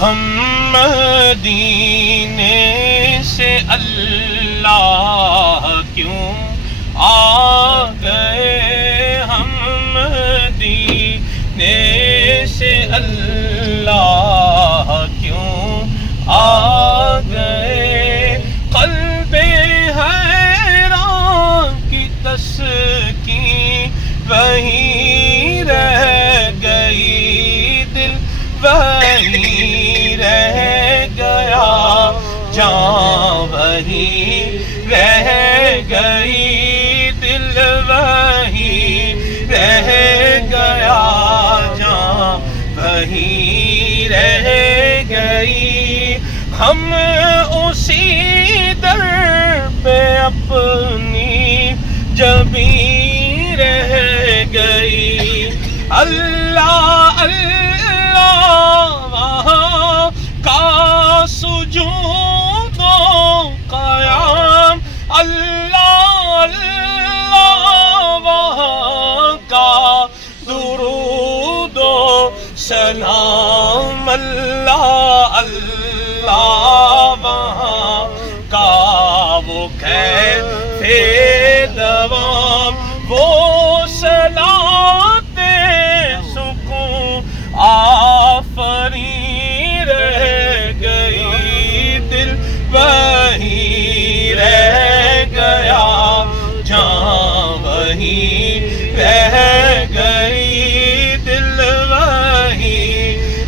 ہم مدینے سے اللہ کیوں آ گئے، ہم مدینے سے اللہ کیوں آ گئے، قلب حیران کی تسکین وہیں رہ گئی، دل وہیں رہ گیا، جان وہیں رہ گئی، دل وہیں رہ گیا، جان وہیں رہ گئی۔ ہم اسی در پہ اپنی جبیں رہ گئی، اللہ اللہ وہاں کا سجود و قیام، اللہ اللہ وہاں کا درود و سلام، اللہ اللہ وہاں کا وہ کیف دوام، وہ صلاۃ سکون آفرین رہ گئی، دل وہیں رہ گیا، جان وہیں رہ گئی، دل وہیں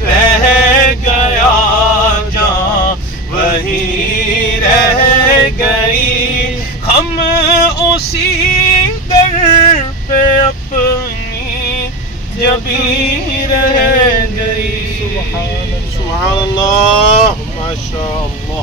رہ گیا، جان وہیں رہ گئی۔ ہم اسی در پہ اپنی جبیں رہ گئی۔ سبحان اللہ، ما شاء اللہ۔